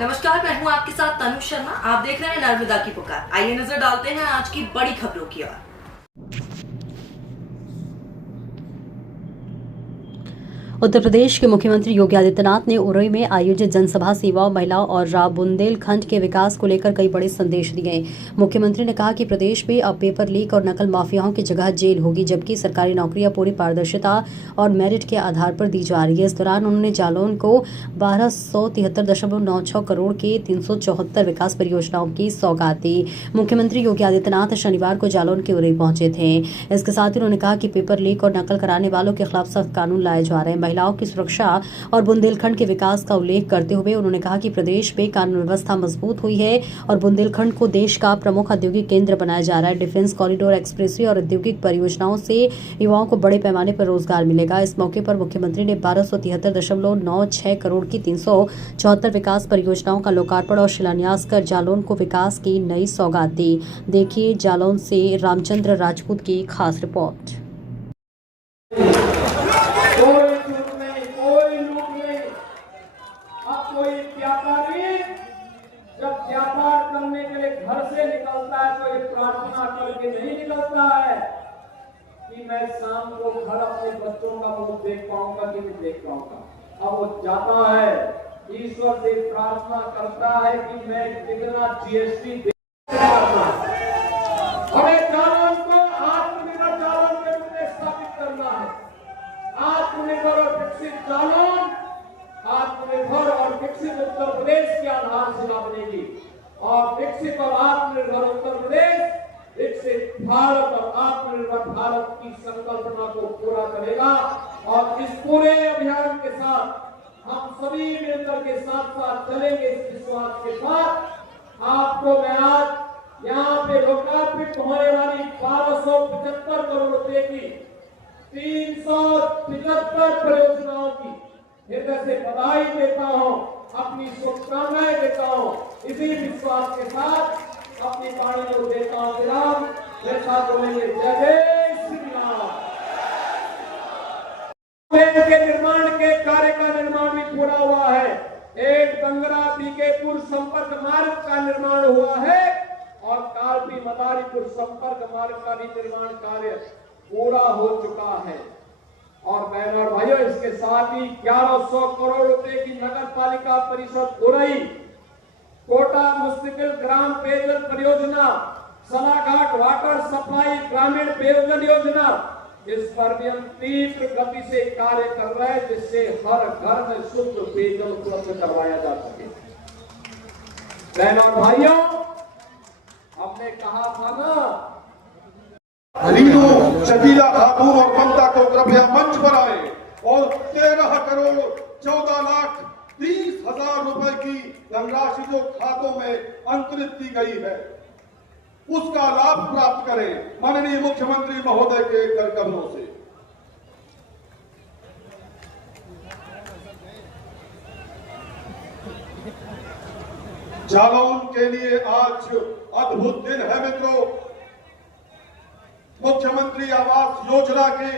नमस्कार, मैं हूं आपके साथ तनु शर्मा। आप देख रहे हैं नर्मदा की पुकार। आइए नजर डालते हैं आज की बड़ी खबरों की ओर। उत्तर प्रदेश के मुख्यमंत्री योगी आदित्यनाथ ने उरई में आयोजित जनसभा सेवाओं, महिलाओं और बुंदेलखंड के विकास को लेकर कई बड़े संदेश दिए। मुख्यमंत्री ने कहा कि प्रदेश में अब पेपर लीक और नकल माफियाओं की जगह जेल होगी, जबकि सरकारी नौकरियां पूरी पारदर्शिता और मेरिट के आधार पर दी जा रही है। इस दौरान उन्होंने जालौन को 1273.96 करोड़ के 374 विकास परियोजनाओं की सौगात दी। मुख्यमंत्री योगी आदित्यनाथ शनिवार को जालौन के उरई पहुंचे थे। इसके साथ ही उन्होंने कहा कि पेपर लीक और नकल कराने वालों के खिलाफ सख्त कानून लाए जा रहे हैं। महिलाओं की सुरक्षा और बुंदेलखंड के विकास का उल्लेख करते हुए उन्होंने कहा कि प्रदेश में कानून व्यवस्था मजबूत हुई है और बुंदेलखंड को देश का प्रमुख औद्योगिक केंद्र बनाया जा रहा है। डिफेंस कॉरिडोर, एक्सप्रेसवे और औद्योगिक परियोजनाओं से युवाओं को बड़े पैमाने पर रोजगार मिलेगा। इस मौके पर मुख्यमंत्री ने 1273.96 करोड़ की 374 विकास परियोजनाओं का लोकार्पण और शिलान्यास कर जालौन को विकास की नई सौगात दी। देखिए जालौन से रामचंद्र राजपूत की खास रिपोर्ट। कोई व्यापारी जब व्यापार करने के लिए घर से निकलता है तो ये प्रार्थना करके नहीं निकलता है कि मैं शाम को घर अपने बच्चों का मुंह देख पाऊंगा कि नहीं देख पाऊंगा। अब वो जाता है, ईश्वर से प्रार्थना करता है कि मैं कितना जीएसटी दे पाऊंगा। हमें जालौन को आत्मनिर्भर जालौन के रूप में स्थापित करना है। आत्मनिर्भर और विकसित जालौन, आत्मनिर्भर और विकसित उत्तर प्रदेश की आधारशिला बनेगी और विकसित और आत्मनिर्भर उत्तर प्रदेश विकसित भारत और आत्मनिर्भर भारत की संकल्पना को पूरा करेगा। और इस पूरे अभियान के साथ हम सभी मिलकर के साथ साथ चलेंगे। इस विश्वास के साथ आपको मैं आज यहाँ पे लोकार्पित होने वाली 1275 करोड़ रुपए की 375 परियोजनाओं की हृदय से बधाई देता हूं, अपनी शुभकामनाएं देता हूं। इसी विश्वास के साथ अपनी वाणी को देता हूं विराम। जैसा बोलेंगे जय जय श्री राम। के निर्माण के कार्य का निर्माण भी पूरा हुआ है। एक गंगरा बीकेपुर संपर्क मार्ग का निर्माण हुआ है और कालपी मदारीपुर संपर्क मार्ग का भी निर्माण कार्य पूरा हो चुका है। और बहनों और भाइयों, इसके साथ ही 1100 करोड़ रुपए की नगर पालिका परिषद उरई, कोटा मुस्तकिल ग्राम पेयजल परियोजना, सलाघाट वाटर सप्लाई ग्रामीण पेयजल योजना, इस पर भी हम तीव्र गति से कार्य कर रहे हैं जिससे हर घर में शुद्ध पेयजल उपलब्ध करवाया जा सके। बहनों और भाइयों, हमने कहा था ना, रीनू, शकीला खातून और ममता को कृपया मंच पर आए और 13 करोड़ 14 लाख 30 हजार रुपए की धनराशि जो खातों में अंतरित की गई है उसका लाभ प्राप्त करें माननीय मुख्यमंत्री महोदय के करकमलों से। जालौन के लिए आज अद्भुत दिन है मित्रों। मुख्यमंत्री आवास योजना के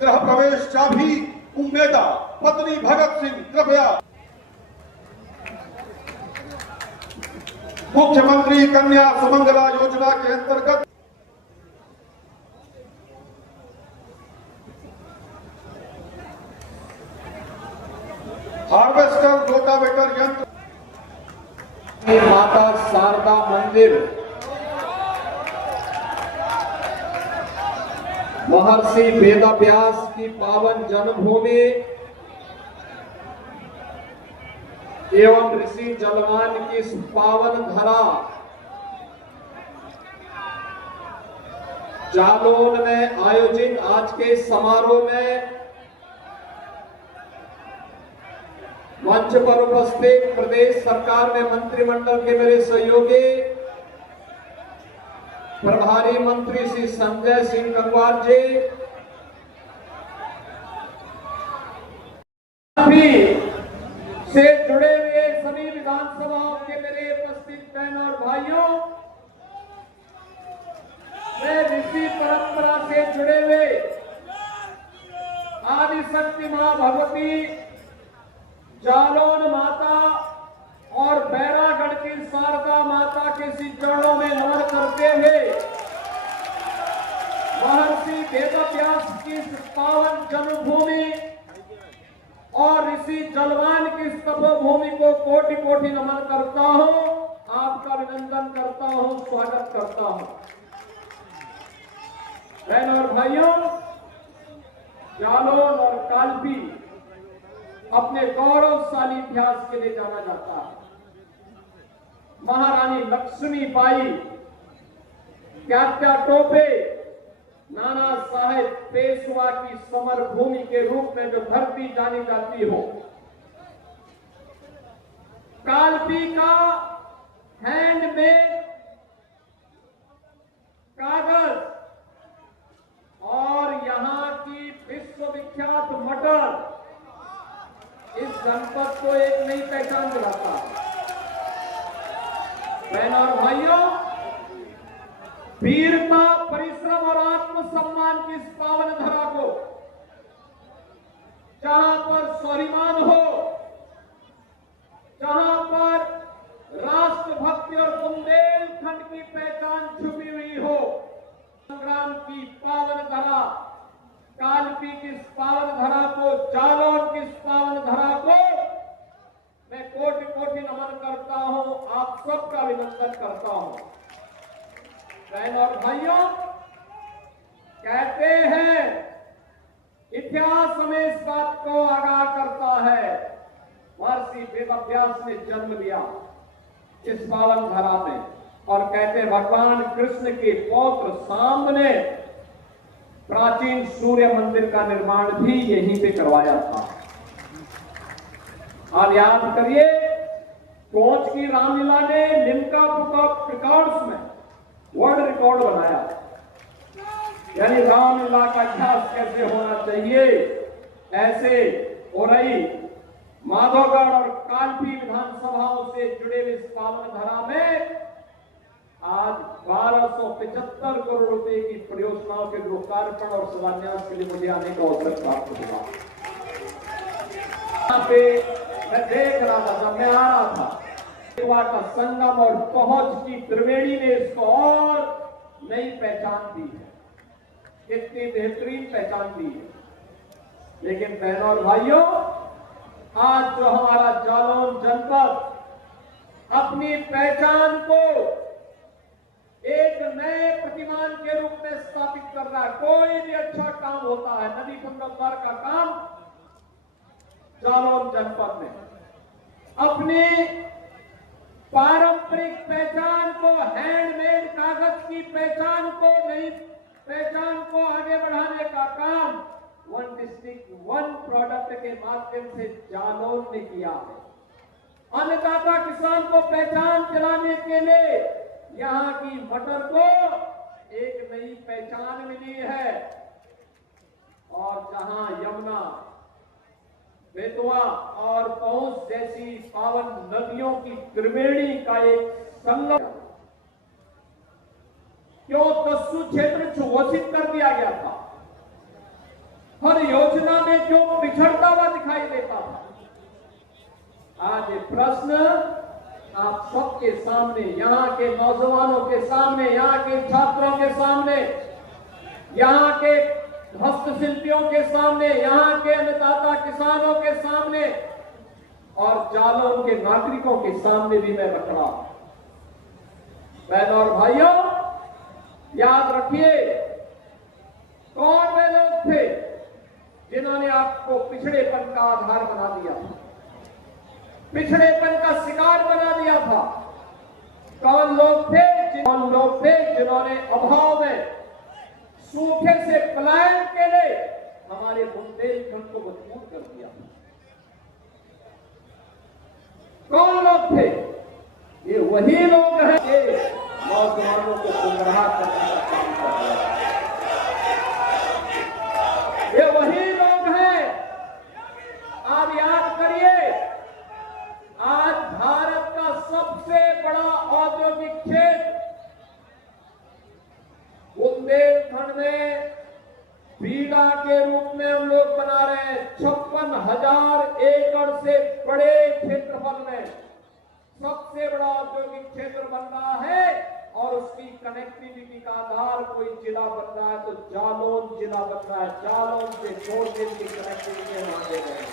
गृह प्रवेश चाबी उम्मेदा पत्नी भगत सिंह कृपया। मुख्यमंत्री कन्या सुमंगला योजना के अंतर्गत हार्वेस्टर रोटावेटर यंत्र, माता शारदा मंदिर, महर्षि वेदव्यास की पावन जन्मभूमि एवं ऋषि जलवान की पावन धरा जालौन में आयोजित आज के समारोह में मंच पर उपस्थित प्रदेश सरकार में मंत्रिमंडल के मेरे सहयोगी प्रभारी मंत्री श्री संजय सिंह गंगवार जी, से जुड़े हुए सभी विधानसभाओं के मेरे उपस्थित बहनों और भाइयों, मैं ऋषि परंपरा से जुड़े हुए आदिशक्ति मां भगवती जालौन माता और बैर तपोभूमि को कोटि कोटि नमन करता हूं, आपका अभिनंदन करता हूं, स्वागत करता हूं। बहनों और भाइयों, जालौन और कालपी अपने गौरवशाली इतिहास के लिए जाना जाता है। महारानी लक्ष्मीबाई, क्यात्या टोपे, नाना साहेब पेशवा की समर भूमि के रूप में जो धरती जानी जाती हो, कालपी का हैंडमेड कागज और यहां की विश्वविख्यात मटर इस जनपद को एक नई पहचान दिलाता है। बहनों और भाइयों, वीरता, परिश्रम और आत्मसम्मान की इस पावन धरा को जहां पर स्वाभिमान हो, जहां पर राष्ट्रभक्ति और बुंदेलखंड की पहचान छुपी हुई हो, संग्राम की पावन धरा, कालपी की इस पावन धरा को, जालौन की इस पावन धरा को मैं कोटि कोटि नमन करता हूं, आप सबका अभिनंदन करता हूं। बहनों और भाइयों, कहते हैं इतिहास हमें इस बात को आगाह करता है, महर्षि वेदव्यास ने जन्म लिया इस पावन धरा में, और कहते हैं भगवान कृष्ण के पौत्र सांब ने प्राचीन सूर्य मंदिर का निर्माण भी यहीं पे करवाया था। आप याद करिए, कोच की रामलीला ने लिम्का बुक ऑफ रिकॉर्ड्स में वर्ल्ड रिकॉर्ड बनाया, यानी रामलीला का इतिहास कैसे होना चाहिए, ऐसे ओरई, माधोगढ़ और कालपी विधानसभाओं से जुड़े इस पावन धरा में आज 1275 करोड़ रुपए की परियोजनाओं के लोकार्पण और शिलान्यास के लिए मुझे आने का अवसर प्राप्त हुआ। यहाँ पे मैं देख रहा था, जब मैं आ रहा था, का संगम और पहुंच की त्रिवेणी ने इसको और नई पहचान दी है, इतनी बेहतरीन पहचान दी है। लेकिन बहनों और भाइयों, आज जो हमारा जालौन जनपद अपनी पहचान को एक नए प्रतिमान के रूप में स्थापित कर रहा है, कोई भी अच्छा काम होता है, नदी पुनरुद्धार का काम जालौन जनपद में अपनी पारंपरिक पहचान को, हैंडमेड कागज की पहचान को, नई पहचान को आगे बढ़ाने का काम वन डिस्ट्रिक्ट वन प्रोडक्ट के माध्यम से जालौन ने किया है। अन्नदाता किसान को पहचान दिलाने के लिए यहां की मटर को एक नई पहचान मिली है, और जहां यमुना, बेतवा और पहुंच जैसी पावन नदियों की त्रिवेणी का एक संगम, क्यों तस्सु क्षेत्र घोषित कर दिया गया था, हर योजना में क्यों पिछड़ता हुआ दिखाई देता था। आज ये प्रश्न आप सबके सामने, यहाँ के नौजवानों के सामने, यहाँ के छात्रों के सामने, यहाँ के हस्तशिल्पियों के सामने, यहाँ के अन्नदाता किसानों के सामने और जालौन के नागरिकों के सामने भी मैं रख रहा हूं। बहनों और भाइयों, याद रखिए, कौन वे लोग थे जिन्होंने आपको पिछड़ेपन का आधार बना दिया था, पिछड़ेपन का शिकार बना दिया था? कौन लोग थे जिन्होंने अभाव में, सूखे से पलायन के लिए हमारे बुंदेलखंड को मजबूत कर दिया? कौन लोग थे? ये वही लोग हैं कि नौजवानों को गुमराह करने का काम कर रहे हैं। ये वही लोग हैं। आप याद करिए, आज भारत का सबसे बड़ा औद्योगिक क्षेत्र बुंदेलखंड में बीड़ा के रूप में हम लोग बना रहे हैं। 56,000 एकड़ से बड़े क्षेत्रफल में सबसे बड़ा औद्योगिक क्षेत्र बन रहा है, और उसकी कनेक्टिविटी का आधार कोई जिला बन रहा है तो जालौन जिला बन रहा है। जालौन से 2 दिन की कनेक्टिविटी हम दे रहे हैं।